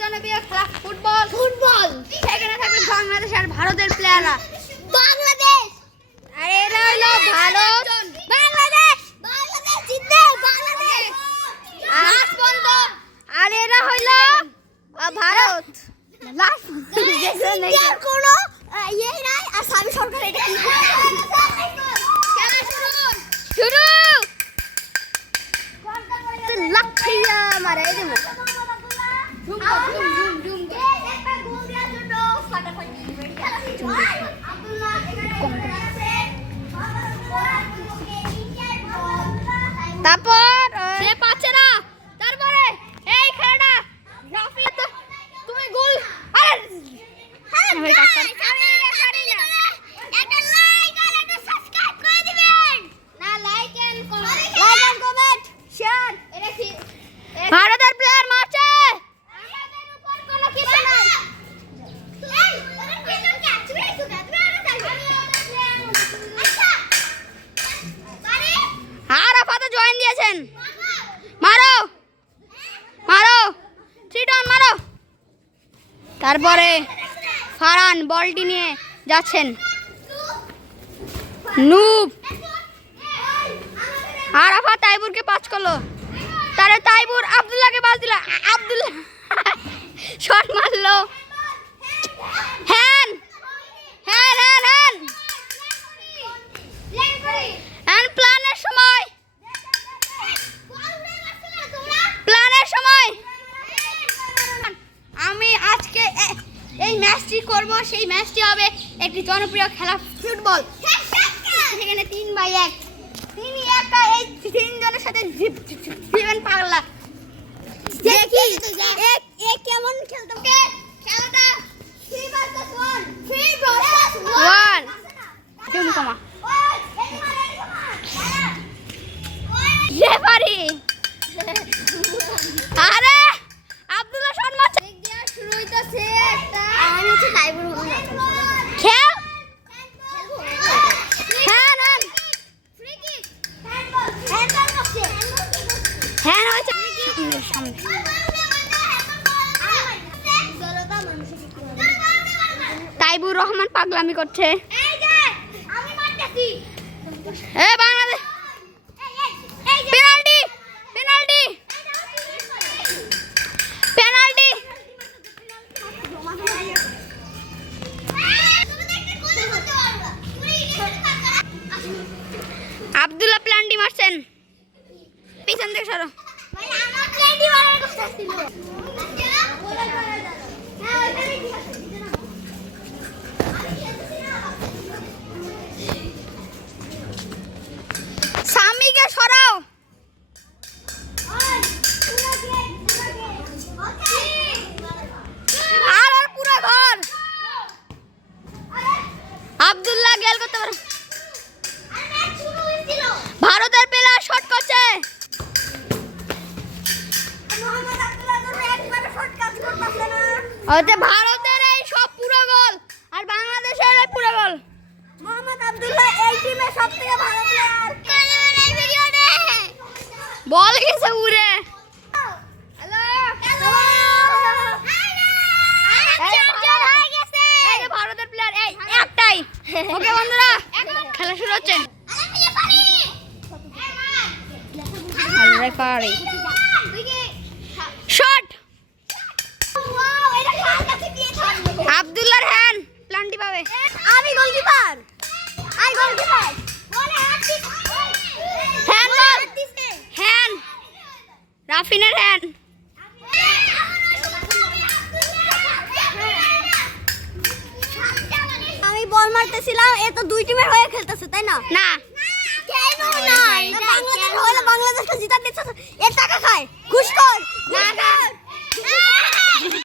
জনপ্রিয় খেলা football. Football. সেখানে থাকবে বাংলাদেশ আর ভারতের প্লেয়াররা বাংলাদেশ। আর এরা হলো ভারত বাংলাদেশ বাংলাদেশ জিতবে বাংলাদেশ আর আর এরা হলো আহ, ভারত লাস্ট এর কোনো আহ, ইয়ে নাই আর স্বামী সরকার এটা কি খেলা শুরু শুরু লাঠিয়া মারে এই দেবো তারপর আহ, সে পাচ্ছে না। তারপরে এই খেলাটা রাফি তো- তুমি গোল আরে! ভাই, তারপরে ফারান বলটি নিয়ে যাচ্ছেন। নুব আরাফা তাইবুরকে পাস করল। তারে তাইবুর আব্দুল্লাহকে পাস দিল। আবদুল্লাহ। শট মারলো হ্যান হ্যান হ্যান হ্যান হ্যান প্ল্যানের সময় প্ল্যানের সময় আমি আজকে এ- এই ম্যাচটি করব সেই ম্যাচটি হবে একটি জনপ্রিয় খেলা ফুটবল। সেখানে তিন বাই এক। তিনি একা এই তিনজনের সাথে জীবন পাগলা। দেখি এক কেমন খেলতে? খেলাটা ভার্সেস ওয়ান কেমন কমা রেফারি আরে আব্দুল্লাহ শট মারছে শুরু হইতাছে একটা আমি হচ্ছে তাইবুর খেল হ্যাঁ হ্যাঁ হ্যাঁ হয়েছে সামনে তাইবুর রহমান পাগলামি করছে। পেনাল্টি আব্দুল্লাহ মারছেন। পিছন থেকে সরো। সামিকে হচ্ছে ভারতের এই সব পুরো গোল আর বাংলাদেশের এই পুরো গোল। মোহাম্মদ আব্দুল্লাহ এই টিমে সবথেকে ভালো প্লেয়ার বল গেছে উড়ে। ভারতের প্লেয়ার এই একটাই। ওকে বন্ধুরা খেলা শুরু হচ্ছে। শট আব্দুল্লাহর হ্যান্ড প্লান্টি পাবে। আমি goalkeeper. I goalkeeper. Hand ball hand. রাফিনের hand. আমি বল মারতেছিলাম এ তো দুই টিমের হয়ে খেলতেছে তাই না? না। না? বাংলাদেশ হলে বাংলাদেশকে জিতার দিচ্ছে এর টাকা খায়। ঘুষ কর। না, না।